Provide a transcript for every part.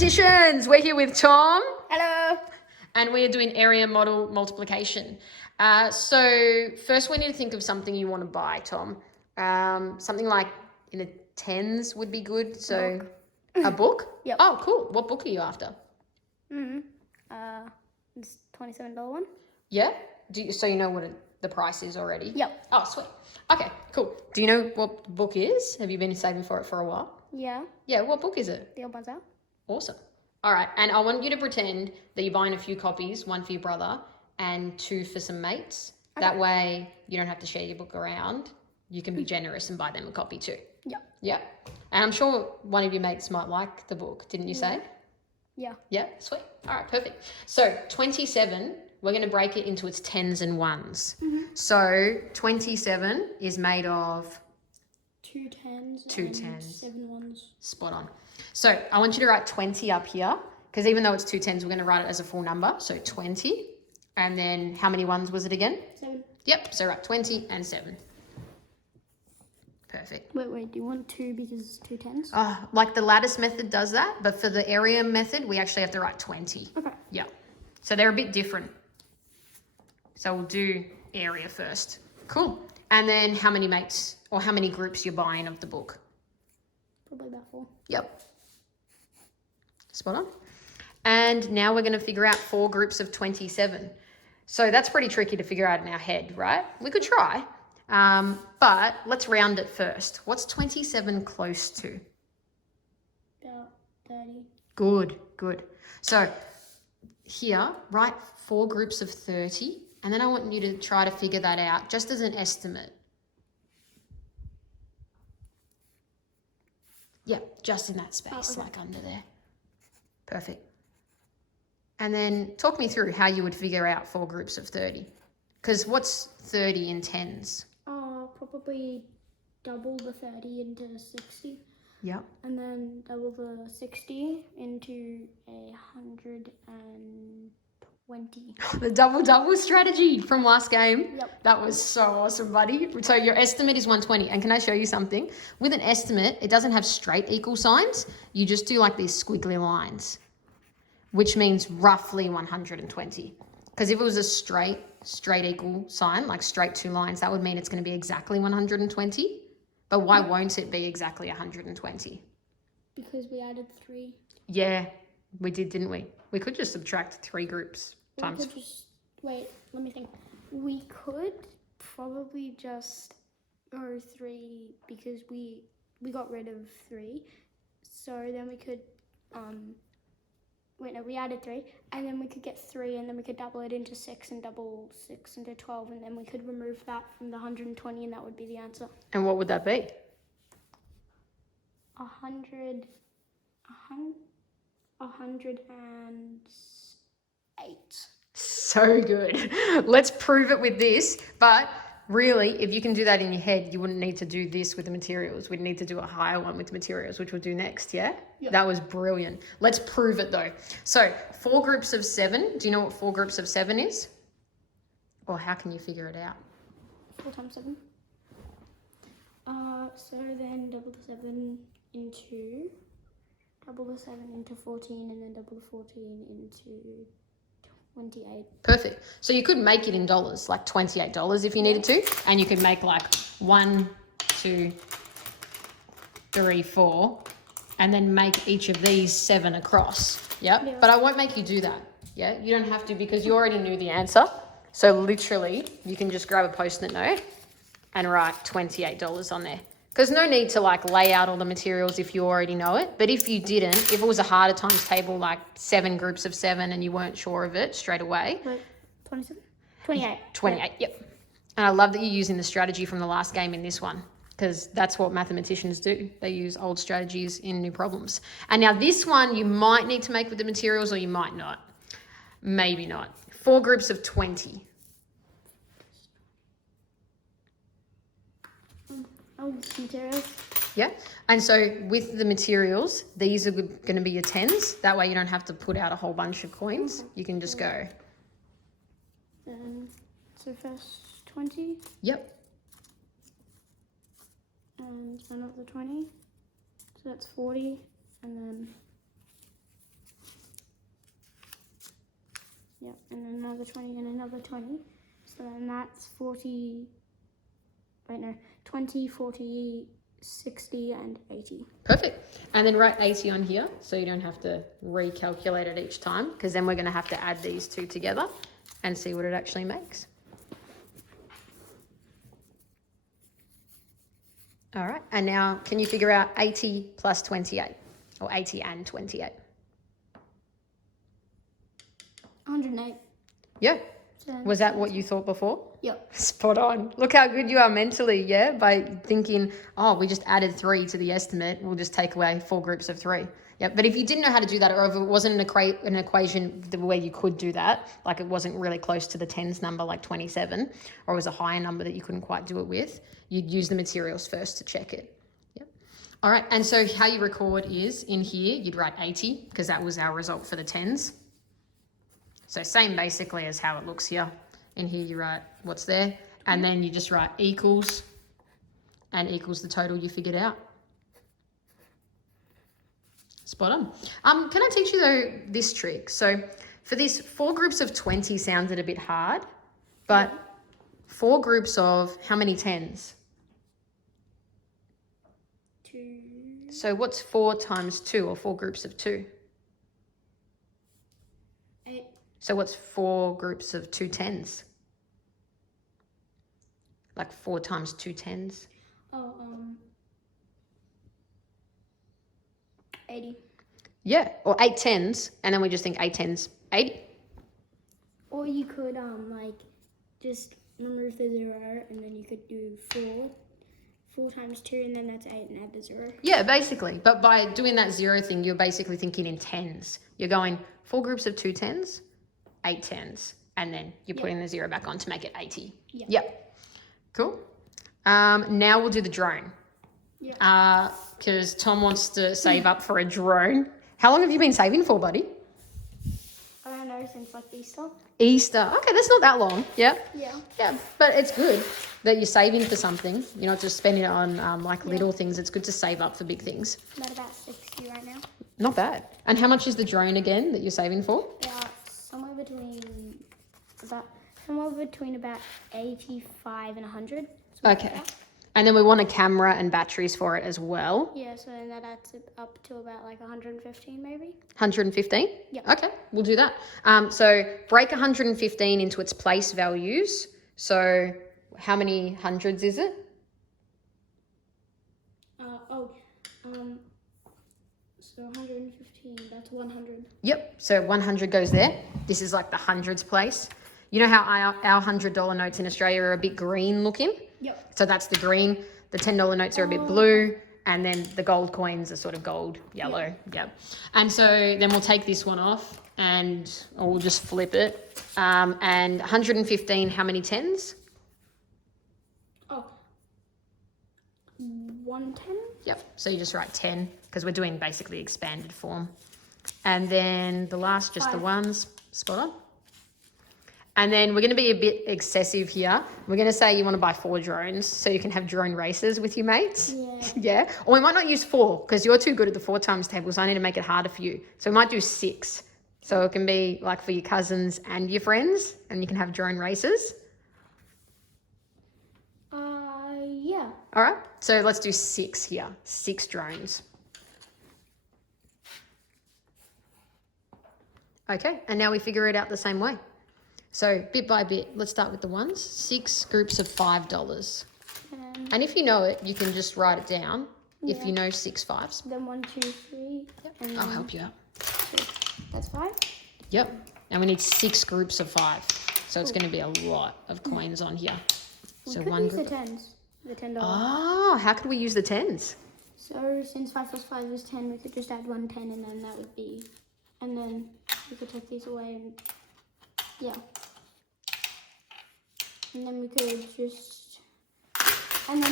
Mathematicians, we're here with Tom. Hello. And we are doing area model multiplication. So first we need to think of something you want to buy, Tom. Something like in the tens would be good. So a book? Yep. Oh, cool. What book are you after? It's $27 one. Yeah? So you know what the price is already? Yep. Oh, sweet. Okay, cool. Do you know what the book is? Have you been saving for it for a while? Yeah. Yeah, what book is it? The old one's out. Awesome. All right, and I want you to pretend that you're buying a few copies, one for your brother and two for some mates. Okay. That way you don't have to share your book around. You can be generous and buy them a copy too. Yep. Yeah. And I'm sure one of your mates might like the book, didn't you say? Yeah. Yeah, sweet. All right, perfect. So 27, we're going to break it into its tens and ones. So 27 is made of Two tens. Two and tens. 7 ones. spot on. So I want you to write 20 up here because even though it's two tens, we're going to write it as a full number. So 20. And then how many ones was it again? 7. Yep. So write 20 and 7. Perfect. Wait. Do you want 2 because it's 2 tens? Like the lattice method does that, but for the area method, we actually have to write 20. Okay. Yeah. So they're a bit different. So we'll do area first. Cool. And then how many mates or how many groups you're buying of the book? Probably about 4. Yep. Spot on. And now we're going to figure out 4 groups of 27. So that's pretty tricky to figure out in our head, right? We could try, but let's round it first. What's 27 close to? About 30. Good. So here, write 4 groups of 30, and then I want you to try to figure that out just as an estimate. Yeah, just in that space, okay. like under there. Perfect. And then talk me through how you would figure out 4 groups of 30. Because what's 30 in tens? Probably double the 30 into 60. Yep. And then double the 60 into 120. The double strategy from last game. Yep. That was so awesome, buddy. So your estimate is 120. And can I show you something? With an estimate, it doesn't have straight equal signs. You just do like these squiggly lines, which means roughly 120. Because if it was a straight equal sign, like straight 2 lines, that would mean it's going to be exactly 120. But why won't it be exactly 120? Because we added 3. Yeah, we did, didn't we? We could just subtract 3 groups times. Wait, let me think. We could probably just go 3 because we got rid of 3. So then we could, we added 3, and then we could get 3, and then we could double it into 6 and double 6 into 12, and then we could remove that from the 120, and that would be the answer. And what would that be? 108. So good. Let's prove it with this. But really, if you can do that in your head, you wouldn't need to do this with the materials. We'd need to do a higher one with the materials, which we'll do next, yeah? Yep. That was brilliant. Let's prove it though. So 4 groups of 7. Do you know what 4 groups of 7 is? Or how can you figure it out? 4 times 7. So then double the 7 into, double the 7 into 14, and then double the 14 into 28. Perfect. So you could make it in dollars, like $28 if you needed to. And you could make like 1, 2, 3, 4, and then make each of these 7 across. Yep. Yeah. But I won't make you do that. Yeah. You don't have to because you already knew the answer. So literally you can just grab a Post-it note and write $28 on there. Because no need to like lay out all the materials if you already know it. But if you didn't, if it was a harder times table, like 7 groups of 7 and you weren't sure of it straight away. Wait, 27? 28. 28, yep. And I love that you're using the strategy from the last game in this one because that's what mathematicians do. They use old strategies in new problems. And now this one you might need to make with the materials or you might not. Maybe not. 4 groups of 20. Materials. Yeah. And so with the materials, these are going to be your 10s. That way you don't have to put out a whole bunch of coins. You can just go. So first 20. Yep. And another 20. So that's 40. And then Yeah, and then another 20 and another 20. So then that's 40, wait no, 20, 40, 60 and 80. Perfect. And then write 80 on here so you don't have to recalculate it each time, because then we're going to have to add these two together and see what it actually makes. All right, and now can you figure out 80 plus 28, or 80 and 28? 108. Yeah. So then Was that what you thought before? Yep. Spot on. Look how good you are mentally, yeah? By thinking, oh, we just added 3 to the estimate, we'll just take away 4 groups of 3. Yeah, but if you didn't know how to do that, or if it wasn't an equation the way you could do that, like it wasn't really close to the tens number, like 27, or it was a higher number that you couldn't quite do it with, you'd use the materials first to check it. Yep. All right, and so how you record is in here, you'd write 80, because that was our result for the tens. So same basically as how it looks here. In here you write what's there, and then you just write equals, and equals the total you figured out. Spot on. Can I teach you though this trick? So for this, 4 groups of 20 sounded a bit hard, but 4 groups of how many tens? 2. So what's 4 times 2, or 4 groups of 2? 8. So what's 4 groups of 2 tens? Like 4 times 2 tens? Oh, 80. Yeah, or 8 tens, and then we just think 8 tens, 80. Or you could like just remove the 0 and then you could do 4. 4 times 2 and then that's 8 and add the 0. Yeah, basically. But by doing that 0 thing, you're basically thinking in tens. You're going 4 groups of 2 tens, 8 tens, and then you're putting the 0 back on to make it 80. Yep. Cool. Now we'll do the drone. Yeah. Because Tom wants to save up for a drone. How long have you been saving for, buddy? I don't know, since like Easter. Easter. Okay, that's not that long. Yeah. Yeah. Yeah, but it's good that you're saving for something. You're not just spending it on little things. It's good to save up for big things. I'm at about 60 right now. Not bad. And how much is the drone again that you're saving for? Yeah, somewhere between about 85 and 100. Okay. And then we want a camera and batteries for it as well. Yeah, so then that adds up to about like 115 maybe. 115? Yeah. Okay, we'll do that. So break 115 into its place values. So how many hundreds is it? So 115, that's 100. Yep, so 100 goes there. This is like the hundreds place. You know how our $100 notes in Australia are a bit green looking? Yep. So that's the green. The $10 notes are a bit blue, and then the gold coins are sort of gold, yellow. Yep. And so then we'll take this one off, or we'll just flip it. And 115, how many tens? 110? Yep. So you just write 10, because we're doing basically expanded form. And then the last, just the ones. Spot on. And then we're going to be a bit excessive here. We're going to say you want to buy 4 drones so you can have drone races with your mates. Yeah. Yeah. Or we might not use 4 because you're too good at the 4 times table, so I need to make it harder for you. So we might do 6. So it can be like for your cousins and your friends, and you can have drone races. Yeah. All right. So let's do 6 here. 6 drones. Okay. And now we figure it out the same way. So bit by bit, let's start with the ones. 6 groups of $5. And if you know it, you can just write it down. If you know 6 fives. Then 1, 2, 3. Yep. And I'll then help you out. 2. That's 5. Yep. And we need 6 groups of 5. So it's going to be a lot of coins on here. So We could one use group. the 10s. The $10. Oh, how could we use the 10s? So since 5 plus 5 is 10, we could just add 1 10 and then that would be, and then we could take these away and, yeah. And then we could just, and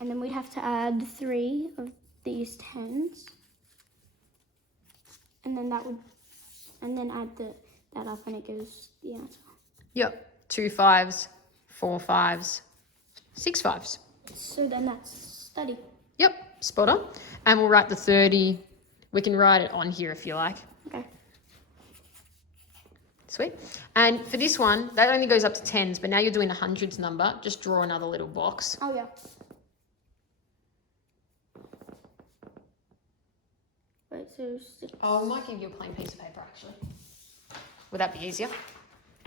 then we'd have to add 3 of these 10s. And then that would, and then add that up and it gives the answer. Yep. 2 5s, 4 5s, 6 5s. So then that's study. Yep, spot on. And we'll write the 30. We can write it on here if you like. Okay. Sweet. And for this one, that only goes up to tens, but now you're doing a hundreds number. Just draw another little box. Oh, yeah. Wait, so 6. Oh, I might give you a plain piece of paper, actually. Would that be easier?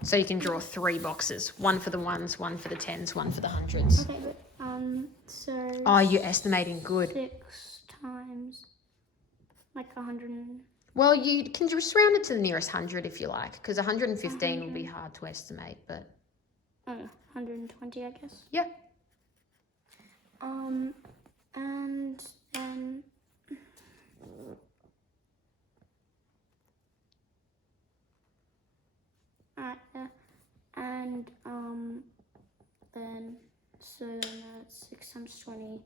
So you can draw 3 boxes. One for the ones, one for the tens, one for the hundreds. Okay, but, so... Oh, you're estimating good. 6 times, like 100 and... Well, you can just round it to the nearest 100 if you like, because 115 will be hard to estimate, but... 120, I guess. Yeah. And then... Alright, yeah. And, then, so then that's 6 times 20.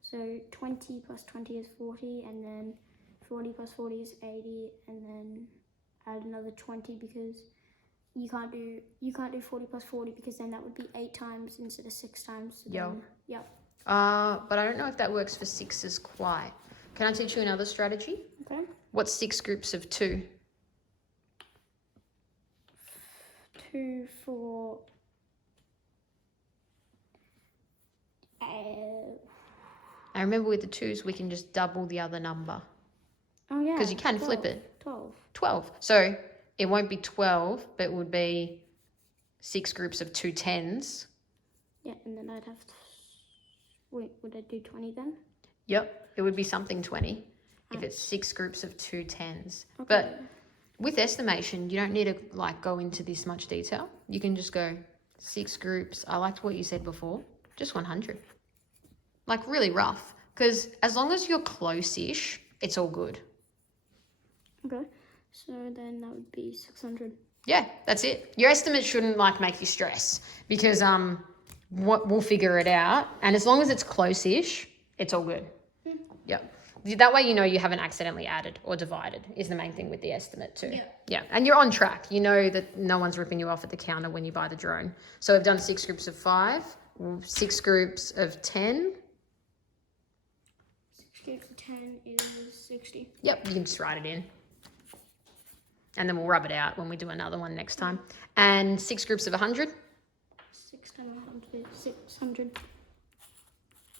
So 20 plus 20 is 40, and then 40 plus 40 is 80, and then add another 20 because you can't do 40 plus 40 because then that would be 8 times instead of 6 times. So Yo. then, yep. But I don't know if that works for 6s quite. Can I teach you another strategy? Okay. What's 6 groups of 2? 2, 4. I remember with the 2s, we can just double the other number. Oh yeah. Because you can 12. flip it. 12. 12. So it won't be 12, but it would be 6 groups of 2 10s. Yeah, and then I'd have to... Wait, would I do 20 then? Yep, it would be something 20 if it's 6 groups of 2 10s. Okay. But with estimation, you don't need to like go into this much detail. You can just go 6 groups. I liked what you said before. Just 100. Like really rough. Because as long as you're close-ish, it's all good. Okay, so then that would be 600. Yeah, that's it. Your estimate shouldn't like make you stress because we'll figure it out. And as long as it's close-ish, it's all good. Yep. That way you know you haven't accidentally added or divided is the main thing with the estimate too. Yeah. And you're on track. You know that no one's ripping you off at the counter when you buy the drone. So we've done 6 groups of 5, 6 groups of 10. 6 groups of 10 is 60. Yep, you can just write it in. And then we'll rub it out when we do another one next time. And 6 groups of 100. 6 times 100 is 600.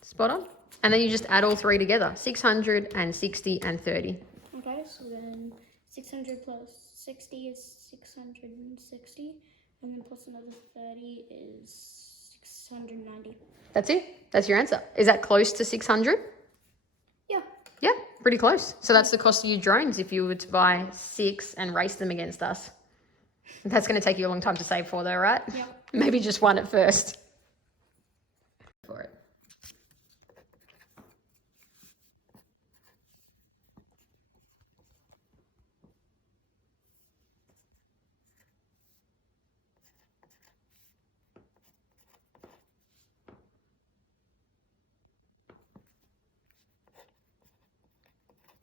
Spot on. And then you just add all 3 together. 600 and 60 and 30. Okay, so then 600 plus 60 is 660. And then plus another 30 is 690. That's it. That's your answer. Is that close to 600? Yeah. Yeah, pretty close. So that's the cost of your drones if you were to buy 6 and race them against us. That's going to take you a long time to save for though, right? Yeah. Maybe just 1 at first. For it.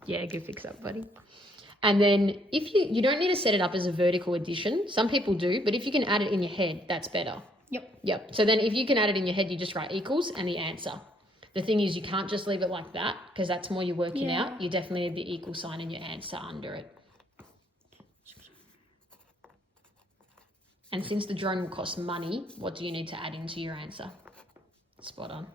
Yeah, good fix up, buddy. And then if you don't need to set it up as a vertical addition. Some people do, but if you can add it in your head, that's better. Yep. So then if you can add it in your head, you just write equals and the answer. The thing is you can't just leave it like that because that's more you're working out. You definitely need the equal sign and your answer under it. And since the drone will cost money, what do you need to add into your answer? Spot on.